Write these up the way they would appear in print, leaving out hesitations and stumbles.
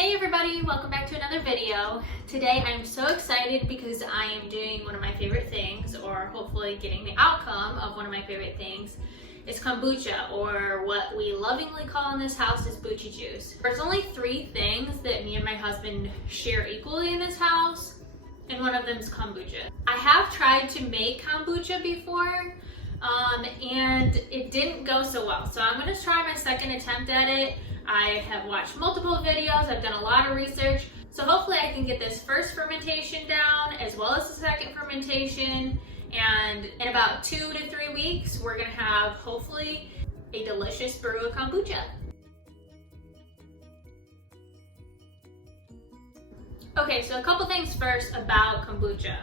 Hey everybody, welcome back to another video. Today I'm so excited because I am doing one of my favorite things, or hopefully getting the outcome of one of my favorite things. It's kombucha, or what we lovingly call in this house is Boochie Juice. There's only 3 things that me and my husband share equally in this house, and one of them is kombucha. I have tried to make kombucha before, and it didn't go so well. So I'm going to try my second attempt at it. I have watched multiple videos, I've done a lot of research, so hopefully I can get this first fermentation down as well as the second fermentation, and in about 2 to 3 weeks we're going to have hopefully a delicious brew of kombucha. Okay, so a couple things first about kombucha.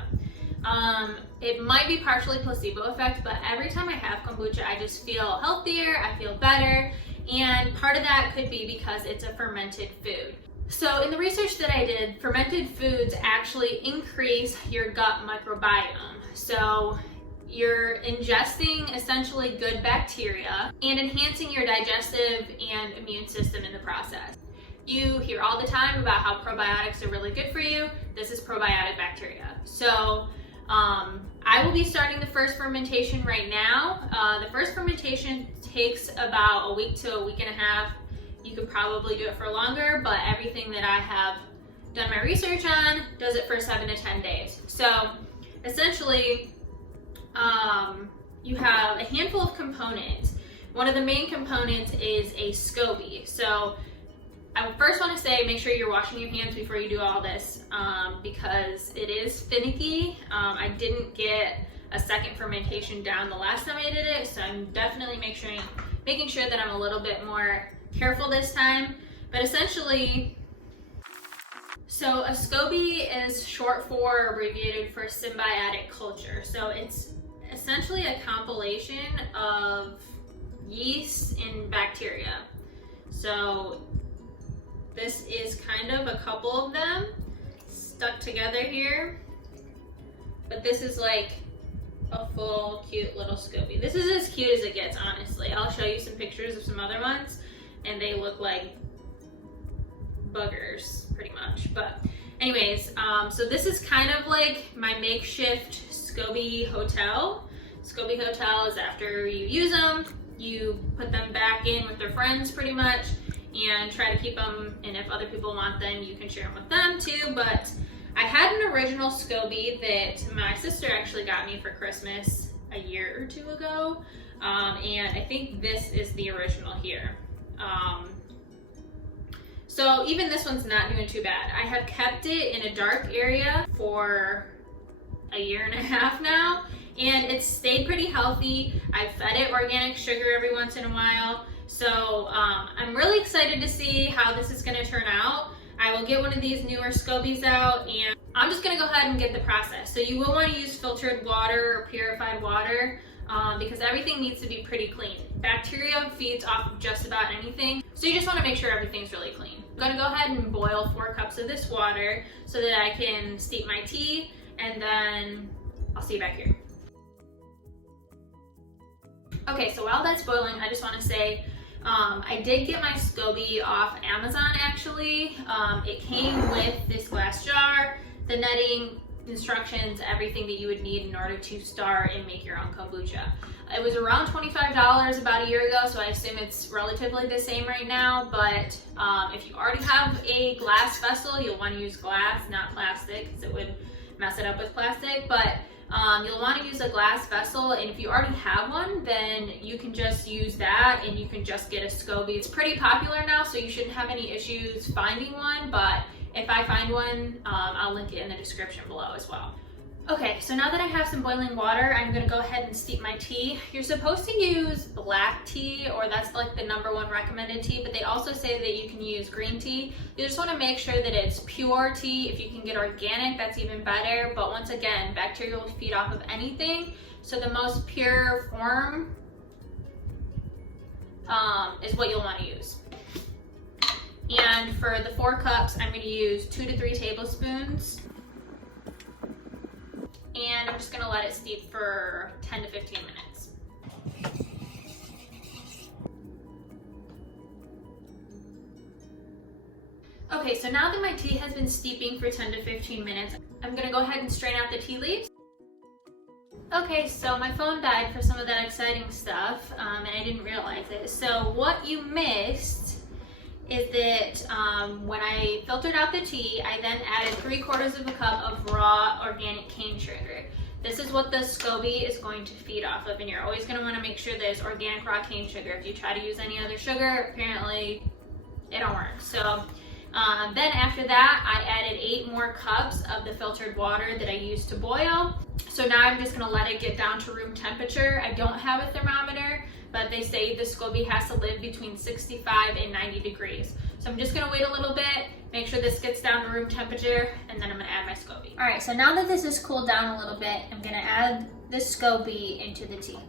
It might be partially placebo effect, but every time I have kombucha I just feel healthier, I feel better. And part of that could be because it's a fermented food. So in the research that I did, fermented foods actually increase your gut microbiome. So you're ingesting essentially good bacteria and enhancing your digestive and immune system in the process. You hear all the time about how probiotics are really good for you. This is probiotic bacteria. So I will be starting the first fermentation right now. The first fermentation takes about a week to a week and a half. You could probably do it for longer, but everything that I have done my research on does it for 7 to 10 days. So essentially, you have a handful of components. One of the main components is a SCOBY. So I first want to say make sure you're washing your hands before you do all this, because it is finicky. I didn't get a second fermentation down the last time I did it, so I'm definitely making sure that I'm a little bit more careful this time. But essentially, so a SCOBY is short for, abbreviated for, symbiotic culture. So it's essentially a compilation of yeast and bacteria. So this is kind of a couple of them stuck together here, but this is like a full cute little SCOBY. This is as cute as it gets, honestly. I'll show you some pictures of some other ones and they look like buggers pretty much. But anyways, so this is kind of like my makeshift SCOBY hotel. SCOBY hotel is after you use them, you put them back in with their friends pretty much and try to keep them, and if other people want them you can share them with them too. But I had an original SCOBY that my sister actually got me for Christmas a year or 2 ago, and I think this is the original here. So even this one's not doing too bad. I have kept it in a dark area for a year and a half now, and it's stayed pretty healthy. I've fed it organic sugar every once in a while, so I'm really excited to see how this is going to turn out. I will get one of these newer Scobies out, and I'm just going to go ahead and get the process. So you will want to use filtered water or purified water, because everything needs to be pretty clean. Bacteria feeds off of just about anything, so you just want to make sure everything's really clean. I'm going to go ahead and boil 4 cups of this water so that I can steep my tea, and then I'll see you back here. Okay, so while that's boiling, I just want to say I did get my SCOBY off Amazon actually. It came with this glass jar, the netting, instructions, everything that you would need in order to start and make your own kombucha. It was around $25 about a year ago, so I assume it's relatively the same right now. But if you already have a glass vessel, you'll want to use glass, not plastic, because it would mess it up with plastic. But you'll want to use a glass vessel, and if you already have one, then you can just use that and you can just get a SCOBY. It's pretty popular now, so you shouldn't have any issues finding one, but if I find one, I'll link it in the description below as well. Okay, so now that I have some boiling water, I'm gonna go ahead and steep my tea. You're supposed to use black tea, or that's like the #1 recommended tea, but they also say that you can use green tea. You just wanna make sure that it's pure tea. If you can get organic, that's even better. But once again, bacteria will feed off of anything. So the most pure form is what you'll wanna use. And for the 4 cups, I'm gonna use 2 to 3 tablespoons. And I'm just gonna let it steep for 10 to 15 minutes. Okay, so now that my tea has been steeping for 10 to 15 minutes, I'm gonna go ahead and strain out the tea leaves. Okay, so my phone died for some of that exciting stuff, and I didn't realize it. So what you missed is that when I filtered out the tea, I then added 3/4 of a cup of raw organic cane sugar. This is what the Scobie is going to feed off of, and you're always going to want to make sure there's organic raw cane sugar. If you try to use any other sugar, apparently it don't work. So then after that, I added 8 more cups of the filtered water that I used to boil. So now I'm just gonna let it get down to room temperature. I don't have a thermometer, but they say the Scobie has to live between 65 and 90 degrees. So I'm just gonna wait a little bit, make sure this gets down to room temperature, and then I'm gonna add my Scobie. All right, so now that this has cooled down a little bit, I'm gonna add the Scobie into the tea.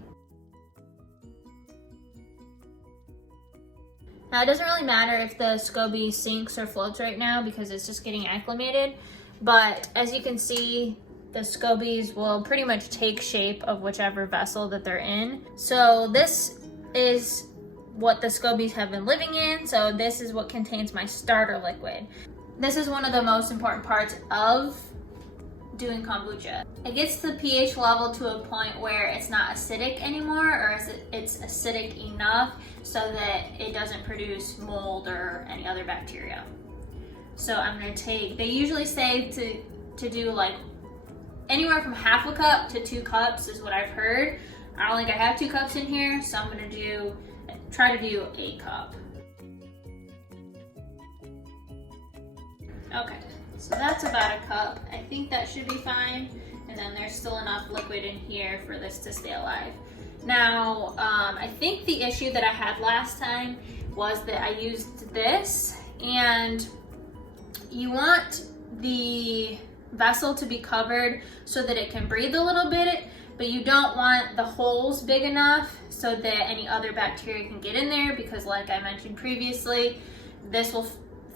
Now it doesn't really matter if the Scobie sinks or floats right now because it's just getting acclimated, but as you can see, the Scobies will pretty much take shape of whichever vessel that they're in. So this is what the Scobies have been living in, so this is what contains my starter liquid. This is one of the most important parts of doing kombucha. It gets the pH level to a point where it's not acidic anymore, or it's acidic enough so that it doesn't produce mold or any other bacteria. So I'm gonna take, they usually say to do like anywhere from 1/2 cup to 2 cups is what I've heard. I don't think I have 2 cups in here, so I'm gonna try to do 1 cup. Okay, so that's about 1 cup. I think that should be fine. And then there's still enough liquid in here for this to stay alive. Now, I think the issue that I had last time was that I used this, and you want the vessel to be covered so that it can breathe a little bit, but you don't want the holes big enough so that any other bacteria can get in there, because like I mentioned previously, this will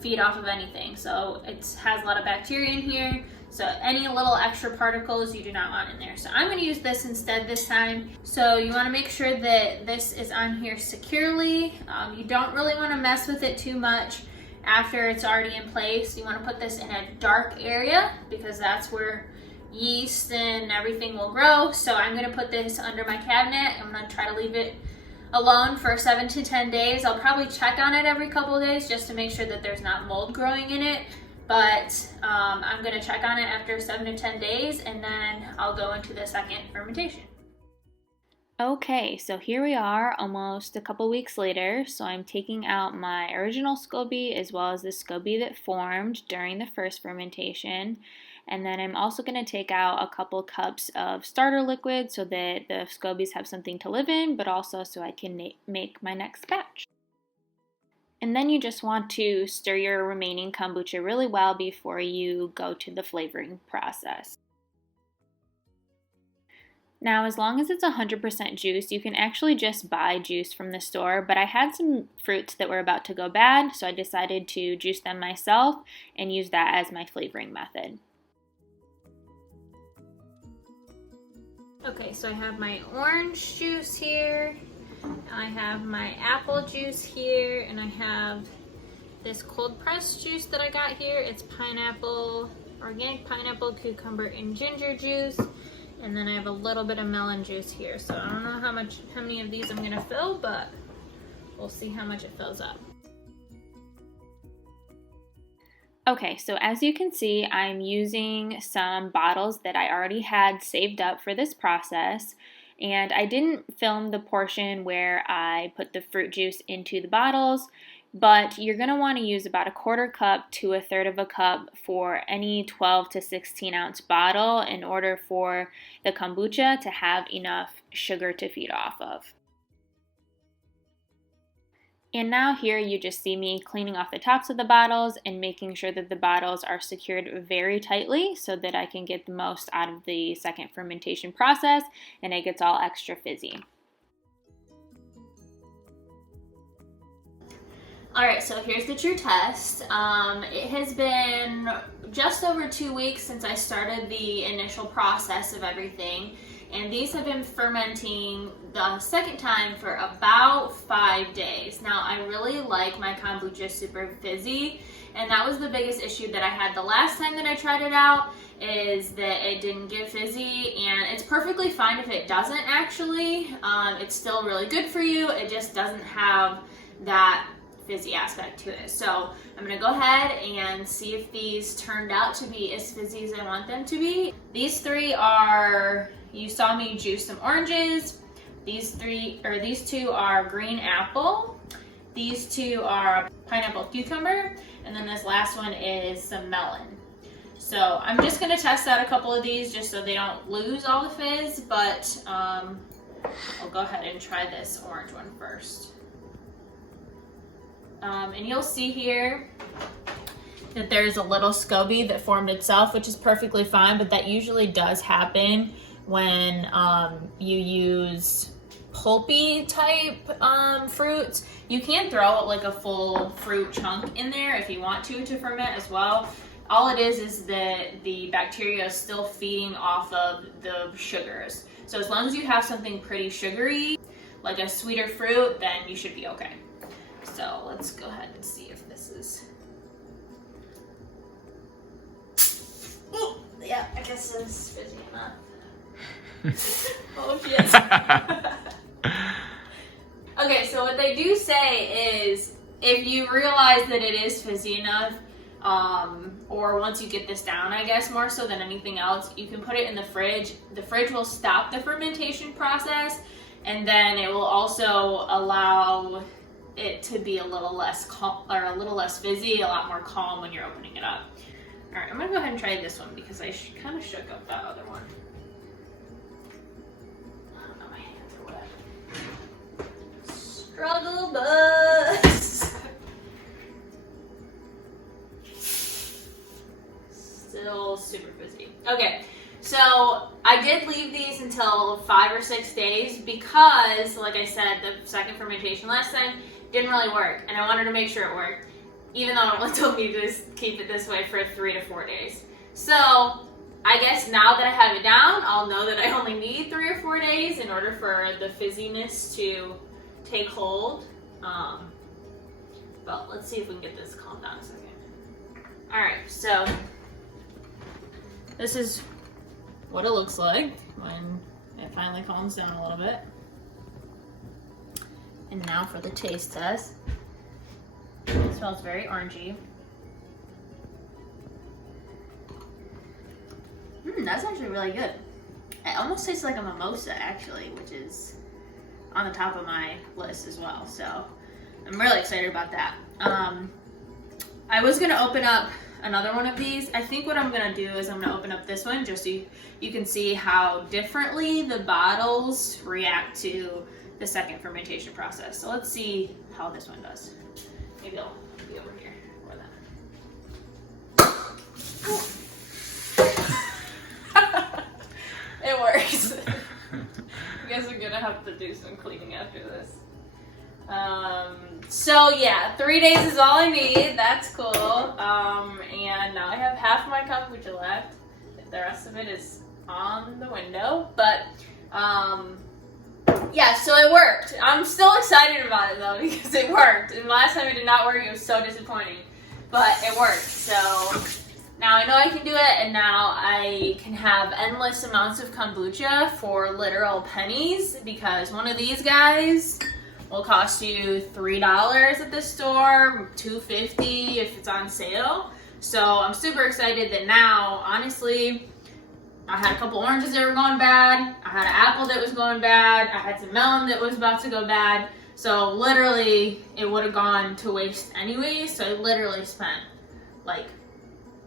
feed off of anything. So it has a lot of bacteria in here, so any little extra particles you do not want in there. So I'm going to use this instead this time. So you want to make sure that this is on here securely. You don't really want to mess with it too much after it's already in place. You want to put this in a dark area because that's where yeast and everything will grow. So I'm going to put this under my cabinet. I'm going to try to leave it alone for 7 to 10 days. I'll probably check on it every couple of days just to make sure that there's not mold growing in it. But I'm going to check on it after 7 to 10 days, and then I'll go into the second fermentation. Okay, so here we are almost a couple weeks later. So I'm taking out my original Scobie as well as the Scobie that formed during the first fermentation. And then I'm also going to take out a couple cups of starter liquid so that the Scobies have something to live in, but also so I can make my next batch. And then you just want to stir your remaining kombucha really well before you go to the flavoring process. Now, as long as it's 100% juice, you can actually just buy juice from the store, but I had some fruits that were about to go bad, so I decided to juice them myself and use that as my flavoring method. Okay, so I have my orange juice here, I have my apple juice here, and I have this cold pressed juice that I got here. It's pineapple, organic pineapple, cucumber, and ginger juice. And then I have a little bit of melon juice here. So I don't know how many of these I'm gonna fill, but we'll see how much it fills up. Okay, so as you can see, I'm using some bottles that I already had saved up for this process. And I didn't film the portion where I put the fruit juice into the bottles, but you're going to want to use about 1/4 cup to 1/3 of a cup for any 12 to 16 ounce bottle in order for the kombucha to have enough sugar to feed off of. And now here you just see me cleaning off the tops of the bottles and making sure that the bottles are secured very tightly so that I can get the most out of the second fermentation process and it gets all extra fizzy. Alright, so here's the true test. It has been just over 2 weeks since I started the initial process of everything, and these have been fermenting the second time for about 5 days. Now, I really like my kombucha super fizzy, and that was the biggest issue that I had the last time that I tried it out, is that it didn't get fizzy, and it's perfectly fine if it doesn't actually. It's still really good for you, it just doesn't have that fizzy aspect to it. So I'm gonna go ahead and see if these turned out to be as fizzy as I want them to be. These three are, you saw me juice some oranges. These two are green apple. These two are pineapple cucumber. And then this last one is some melon. So I'm just gonna test out a couple of these just so they don't lose all the fizz, but I'll go ahead and try this orange one first. And you'll see here that there's a little SCOBY that formed itself, which is perfectly fine, but that usually does happen when you use pulpy type fruits. You can throw like a full fruit chunk in there if you want to ferment as well. All it is that the bacteria is still feeding off of the sugars. So as long as you have something pretty sugary, like a sweeter fruit, then you should be okay. So let's go ahead and see if this is... Ooh, yeah, I guess it's fizzy enough. Oh shit. Okay, so what they do say is if you realize that it is fizzy enough, or once you get this down, I guess more so than anything else, you can put it in the fridge. The fridge will stop the fermentation process, and then it will also allow it to be a little less calm, or a little less fizzy, a lot more calm when you're opening it up. All right, I'm gonna go ahead and try this one because I kind of shook up that other one. I don't know, my hands are wet. Struggle bus. Still super fizzy. Okay, so I did leave these until 5 or 6 days because, like I said, the second fermentation last time didn't really work, and I wanted to make sure it worked, even though it only told me to just keep it this way for 3 to 4 days. So I guess now that I have it down, I'll know that I only need 3 or 4 days in order for the fizziness to take hold. But let's see if we can get this calmed down a second. All right, so this is what it looks like when it finally calms down a little bit. And now for the taste test. It smells very orangey. That's actually really good. It almost tastes like a mimosa actually, which is on the top of my list as well. So I'm really excited about that. I was gonna open up another one of these. I think what I'm gonna do is I'm gonna open up this one just so you can see how differently the bottles react to the second fermentation process. So let's see how this one does. Maybe I'll be over here or that. It works. I guess I'm gonna have to do some cleaning after this. So yeah, 3 days is all I need. That's cool. And now I have half my kombucha left. The rest of it is on the window. But yeah, so it worked. I'm still excited about it though because it worked. And last time it did not work, it was so disappointing. But it worked. So now I know I can do it, and now I can have endless amounts of kombucha for literal pennies, because one of these guys will cost you $3 at the store, $2.50 if it's on sale. So I'm super excited that now, honestly, I had a couple oranges that were going bad, I had an apple that was going bad, I had some melon that was about to go bad. So literally, it would have gone to waste anyway. So I literally spent like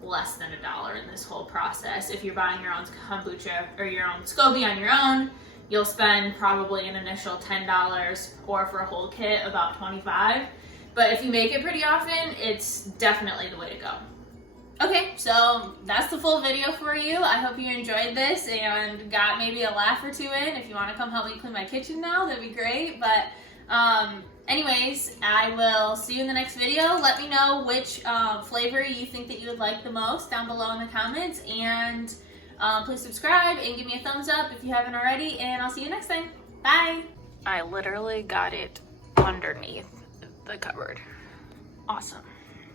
less than $1 in this whole process. If you're buying your own kombucha or your own SCOBY on your own, you'll spend probably an initial $10, or for a whole kit about $25. But if you make it pretty often, it's definitely the way to go. Okay, so that's the full video for you. I hope you enjoyed this and got maybe a laugh or two in. If you want to come help me clean my kitchen now, that'd be great. But anyways, I will see you in the next video. Let me know which flavor you think that you would like the most down below in the comments. And Please subscribe and give me a thumbs up if you haven't already, and I'll see you next time. Bye. I literally got it underneath the cupboard. Awesome.